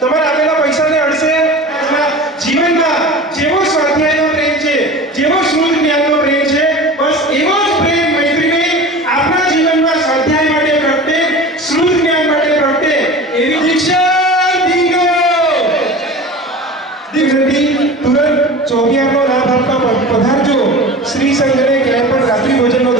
તમારા આપેલા પૈસાને અડશે તમારા જીવનમાં જેવો સ્વાધ્યાયનો પ્રેમ છે જેવો શુદ્ધ જ્ઞાનનો પ્રેમ છે બસ એવો જ પ્રેમ મૈત્રીને આપણા જીવનમાં સ્વાધ્યાય માટે પ્રગટે શુદ્ધ જ્ઞાન માટે પ્રગટે એવી દીક્ષા દીનો દીકરી તુરંત ચોગિયારનો લાભ આપવા પધારજો શ્રી સંઘને ક્યાંય પણ રાત્રિ ભોજનનો